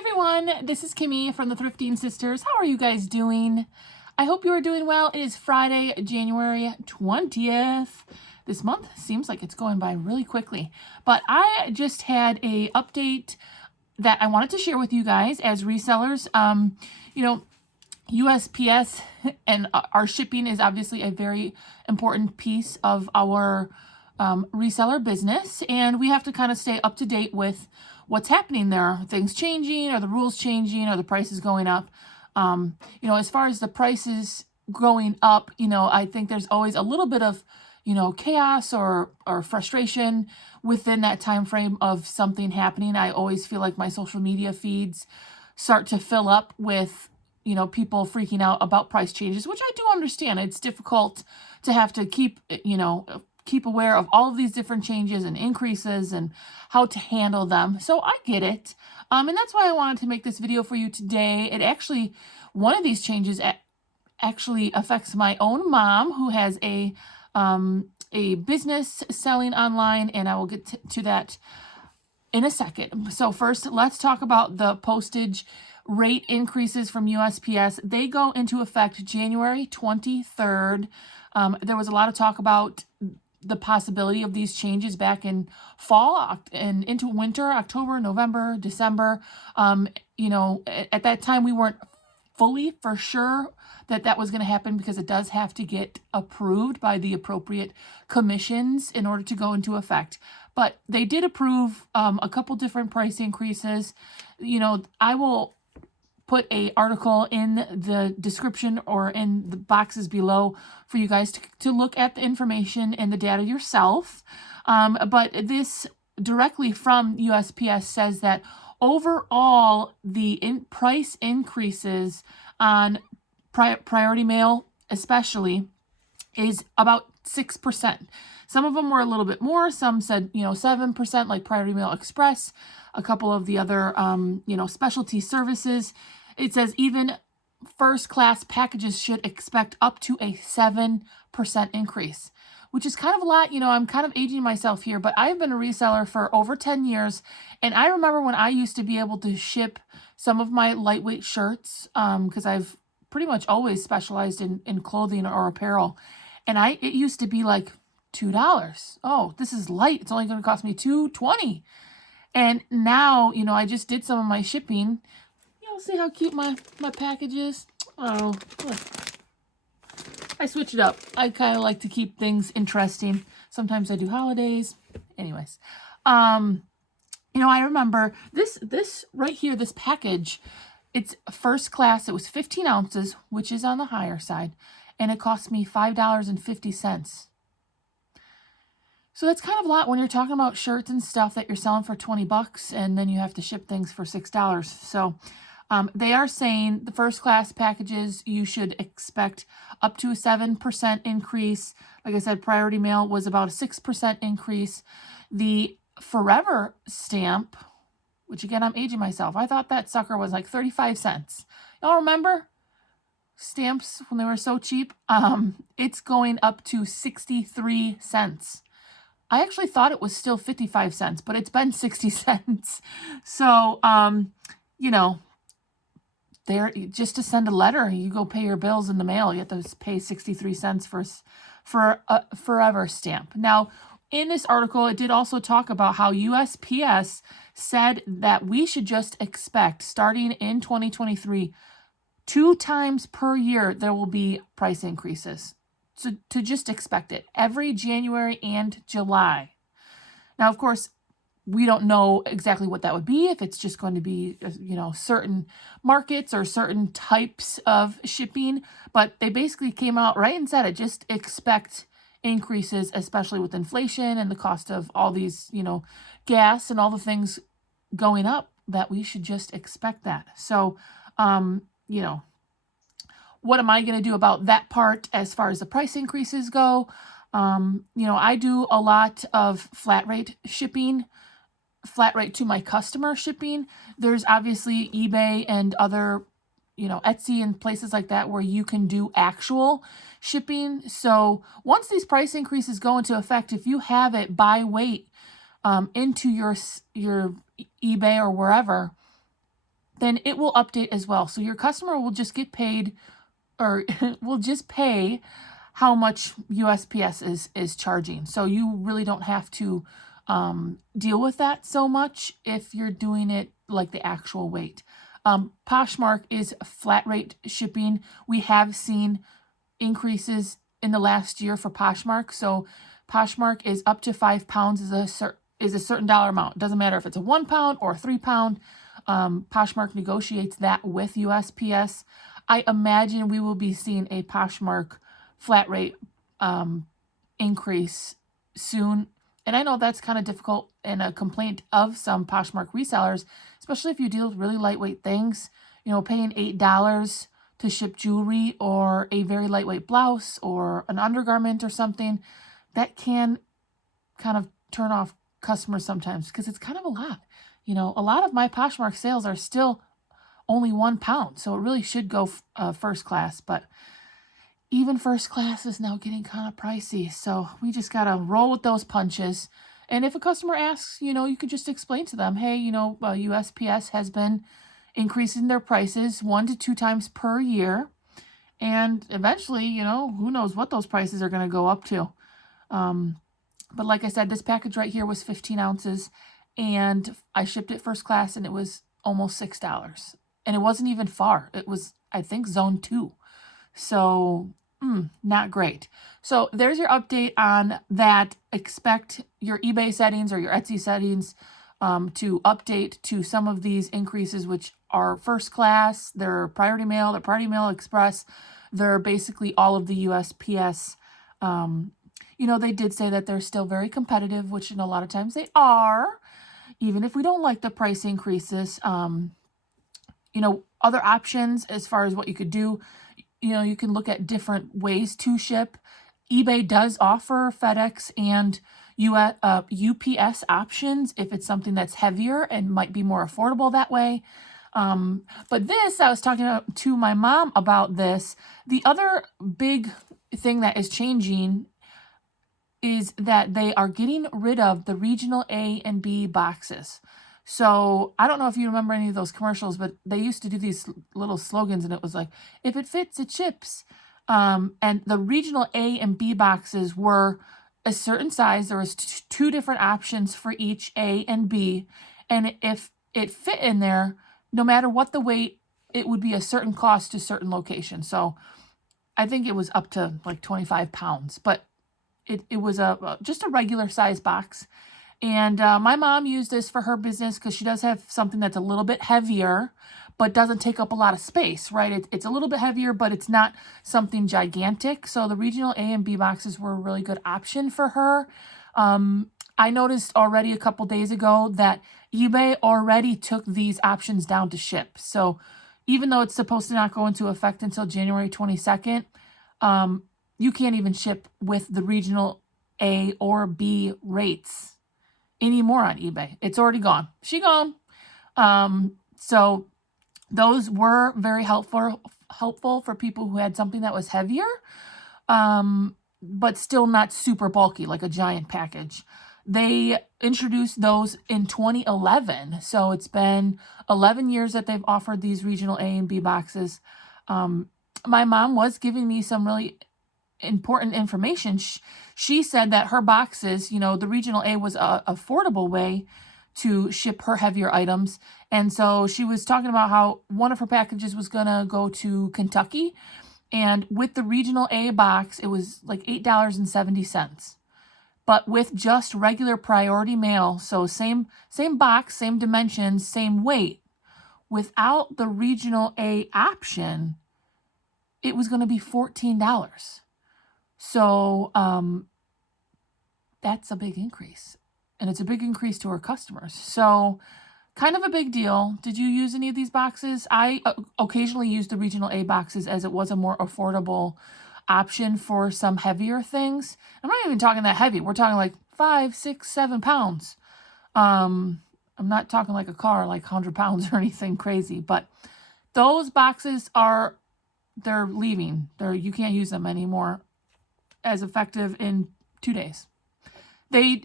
everyone, this is Kimmy from the Thrifting Sisters. How are you guys doing? I hope you are doing well. It is Friday, January 20th. This month seems like it's going by really quickly, but I just had a update that I wanted to share with you guys as resellers. USPS and our shipping is obviously a very important piece of our reseller business, and we have to kind of stay up to date with what's happening there. Are things changing? Are the rules changing? Are the prices going up? As far as the prices going up, I think there's always a little bit of, chaos or frustration within that time frame of something happening. I always feel like my social media feeds start to fill up with, people freaking out about price changes, which I do understand. It's difficult to have to keep aware of all of these different changes and increases and how to handle them. So I get it. And that's why I wanted to make this video for you today. One of these changes actually affects my own mom, who has a business selling online, and I will get to that in a second. So first, let's talk about the postage rate increases from USPS. They go into effect January 23rd. There was a lot of talk about the possibility of these changes back in fall and into winter, October, November, December. At that time, we weren't fully for sure that was going to happen because it does have to get approved by the appropriate commissions in order to go into effect. But they did approve a couple different price increases. I will put an article in the description or in the boxes below for you guys to look at the information and the data yourself. But this directly from USPS says that overall, the price increases on priority mail especially is about 6%. Some of them were a little bit more. Some said, 7%, like Priority Mail Express, a couple of the other, specialty services. It says even first class packages should expect up to a 7% increase, which is kind of a lot. I'm kind of aging myself here, but I've been a reseller for over 10 years. And I remember when I used to be able to ship some of my lightweight shirts, because I've pretty much always specialized in clothing or apparel. And it used to be like $2. Oh, this is light. It's only going to cost me $2.20. And now, I just did some of my shipping. See how cute my package is? Oh, look. I switch it up. I kind of like to keep things interesting. Sometimes I do holidays. Anyways, I remember this right here, this package, it's first class. It was 15 ounces, which is on the higher side, and it cost me $5.50. So that's kind of a lot when you're talking about shirts and stuff that you're selling for 20 bucks, and then you have to ship things for $6. So they are saying the first class packages, you should expect up to a 7% increase. Like I said, priority mail was about a 6% increase. The forever stamp, which again, I'm aging myself. I thought that sucker was like 35 cents. Y'all remember stamps when they were so cheap? It's going up to 63 cents. I actually thought it was still 55 cents, but it's been 60 cents. So, there, just to send a letter, you go pay your bills in the mail, you have to pay 63 cents for a forever stamp. Now, in this article, it did also talk about how USPS said that we should just expect, starting in 2023, 2 times per year, there will be price increases. So to just expect it every January and July. Now, of course, we don't know exactly what that would be, if it's just going to be, certain markets or certain types of shipping. But they basically came out right and said it, just expect increases, especially with inflation and the cost of all these, gas and all the things going up, that we should just expect that. So, what am I going to do about that part as far as the price increases go? I do a lot of flat rate shipping, flat rate to my customer shipping. There's obviously eBay and other, Etsy and places like that where you can do actual shipping. So once these price increases go into effect, if you have it by weight into your eBay or wherever, then it will update as well. So your customer will just get paid, or will just pay how much USPS is charging. So you really don't have to deal with that so much if you're doing it like the actual weight. Poshmark is flat rate shipping. We have seen increases in the last year for Poshmark. So Poshmark is up to 5 pounds is a certain dollar amount. It doesn't matter if it's a 1 pound or a 3 pound. Poshmark negotiates that with USPS. I imagine we will be seeing a Poshmark flat rate increase soon. And I know that's kind of difficult and a complaint of some Poshmark resellers, especially if you deal with really lightweight things. You know, paying $8 to ship jewelry or a very lightweight blouse or an undergarment or something, that can kind of turn off customers sometimes because it's kind of a lot. You know, a lot of my Poshmark sales are still only 1 pound, so it really should go first class, but even first class is now getting kind of pricey, so we just gotta roll with those punches. And if a customer asks, you know, you could just explain to them, hey, you know, USPS has been increasing their prices 1 to 2 times per year, and eventually, you know, who knows what those prices are going to go up to. But like I said, this package right here was 15 ounces, and I shipped it first class, and it was almost $6. And it wasn't even far. It was, I think, zone 2. So, not great. So there's your update on that. Expect your eBay settings or your Etsy settings to update to some of these increases, which are first class, they're priority mail, they're priority mail express, they're basically all of the USPS. You know, they did say that they're still very competitive, which, you know, a lot of times they are, even if we don't like the price increases. You know, other options as far as what you could do, you know, you can look at different ways to ship. eBay does offer FedEx and UPS options if it's something that's heavier and might be more affordable that way. But this, I was talking to my mom about this. The other big thing that is changing is that they are getting rid of the regional A and B boxes. So I don't know if you remember any of those commercials, but they used to do these little slogans, and it was like, if it fits, it ships. And the regional A and B boxes were a certain size. There was 2 different options for each A and B. And if it fit in there, no matter what the weight, it would be a certain cost to certain location. So I think it was up to like 25 pounds, but it was just a regular size box. And my mom used this for her business because she does have something that's a little bit heavier, but doesn't take up a lot of space, right? It's a little bit heavier, but it's not something gigantic. So the regional A and B boxes were a really good option for her. I noticed already a couple days ago that eBay already took these options down to ship. So even though it's supposed to not go into effect until January 22nd, you can't even ship with the regional A or B rates anymore on eBay. It's already gone. She gone. So those were very helpful for people who had something that was heavier, but still not super bulky, like a giant package. They introduced those in 2011. So it's been 11 years that they've offered these regional A and B boxes. My mom was giving me some really important information. She said that her boxes, you know, the regional A was a affordable way to ship her heavier items. And so she was talking about how one of her packages was going to go to Kentucky. And with the regional A box, it was like $8.70. But with just regular priority mail, so same box, same dimensions, same weight, without the regional A option, it was going to be $14. So that's a big increase, and it's a big increase to our customers. So kind of a big deal. Did you use any of these boxes? I occasionally use the regional A boxes as it was a more affordable option for some heavier things. I'm not even talking that heavy. We're talking like 5, 6, 7 pounds. I'm not talking like a car, like 100 pounds or anything crazy, but those boxes they're leaving. You can't use them anymore as effective in 2 days. They